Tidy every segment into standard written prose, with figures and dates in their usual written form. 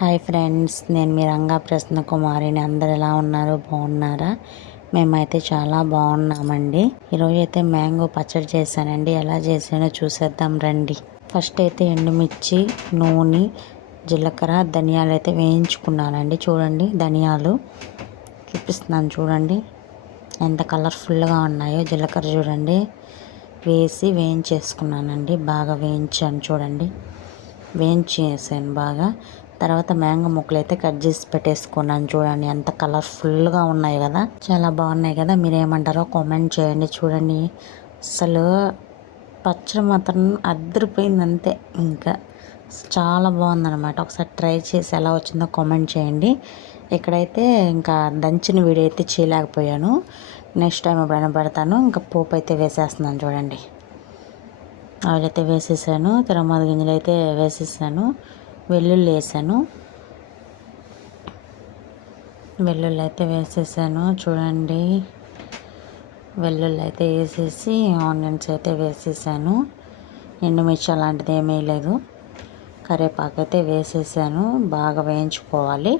Hi friends, నేను మీ రంగా ప్రసన్న కుమారిని. అందరు ఎలా ఉన్నారు? బాగున్నారా? మేమైతే చాలా బాగున్నామండి. ఈరోజు అయితే మ్యాంగో పచ్చడి చేశానండి. ఎలా చేసానో చూసేద్దాం రండి. ఫస్ట్ అయితే ఎండుమిర్చి, నూనె, జీలకర్ర, ధనియాలు అయితే వేయించుకున్నానండి. చూడండి, ధనియాలు చూపిస్తున్నాను చూడండి ఎంత కలర్ఫుల్గా ఉన్నాయో. జీలకర్ర చూడండి వేసి వేయించేసుకున్నానండి. బాగా వేయించాను చూడండి, వేయించేసాను బాగా. తర్వాత మ్యాంగో ముక్కలు అయితే కట్ చేసి పెట్టేసుకున్నాను చూడండి. ఎంత కలర్ఫుల్గా ఉన్నాయి కదా, చాలా బాగున్నాయి కదా. మీరేమంటారో కామెంట్ చేయండి. చూడండి, అసలు పచ్చడి మాత్రం అద్దరిపోయింది అంతే. ఇంకా చాలా బాగుందన్నమాట. ఒకసారి ట్రై చేసి ఎలా వచ్చిందో కామెంట్ చేయండి. ఇక్కడైతే ఇంకా దంచిన వీడియో అయితే చేయలేకపోయాను. నెక్స్ట్ టైం ఎప్పుడైనా పెడతాను. ఇంకా పోపు అయితే వేసేస్తున్నాను చూడండి. ఆయిల్ అయితే వేసేసాను, తిరగమాత గింజలు అయితే వేసేసాను, వెల్లుల్లి వేసాను. వెల్లుల్లి అయితే వేసేసాను చూడండి. వెల్లుల్లి అయితే వేసేసి ఆనియన్స్ అయితే వేసేసాను. ఎండుమిర్చి అలాంటిది ఏమీ లేదు. కరివేపాకు అయితే వేసేసాను. బాగా వేయించుకోవాలి.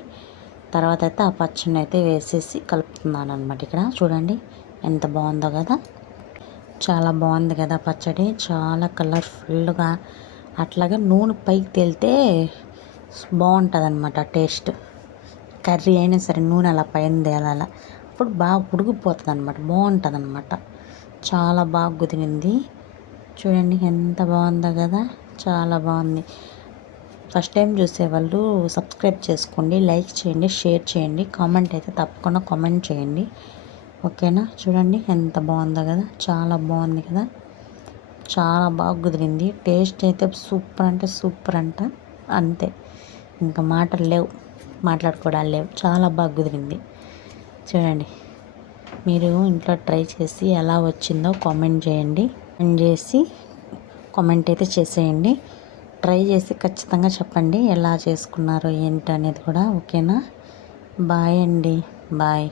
తర్వాత అయితే ఆ పచ్చడిని అయితే వేసేసి కలుపుతున్నాను అనమాట. ఇక్కడ చూడండి ఎంత బాగుందో కదా, చాలా బాగుంది కదా పచ్చడి. చాలా కలర్ఫుల్గా, అట్లాగే నూనె పైకి తేలితే బాగుంటుంది అనమాట టేస్ట్. కర్రీ అయినా సరే నూనె అలా పైన తేలాల, అప్పుడు బాగా ఉడికిపోతుంది అనమాట, బాగుంటుంది అనమాట. చాలా బాగా కుదిరింది చూడండి, ఎంత బాగుందో కదా, చాలా బాగుంది. ఫస్ట్ టైం చూసేవాళ్ళు సబ్స్క్రైబ్ చేసుకోండి, లైక్ చేయండి, షేర్ చేయండి, కామెంట్ అయితే తప్పకుండా కామెంట్ చేయండి, ఓకేనా. చూడండి ఎంత బాగుందో కదా, చాలా బాగుంది కదా, చాలా బాగా కుదిరింది. టేస్ట్ అయితే సూపర్ అంటే సూపర్ అంతే. ఇంకా మాటలు లేవు, మాట్లాడుకోవడాలు లేవు. చాలా బాగా కుదిరింది చూడండి. మీరు ఇంట్లో ట్రై చేసి ఎలా వచ్చిందో కామెంట్ చేయండి. కామెంట్ అయితే చేసేయండి. ట్రై చేసి ఖచ్చితంగా చెప్పండి ఎలా చేసుకున్నారో ఏంటి అనేది కూడా, ఓకేనా. బాయ్ అండి, బాయ్.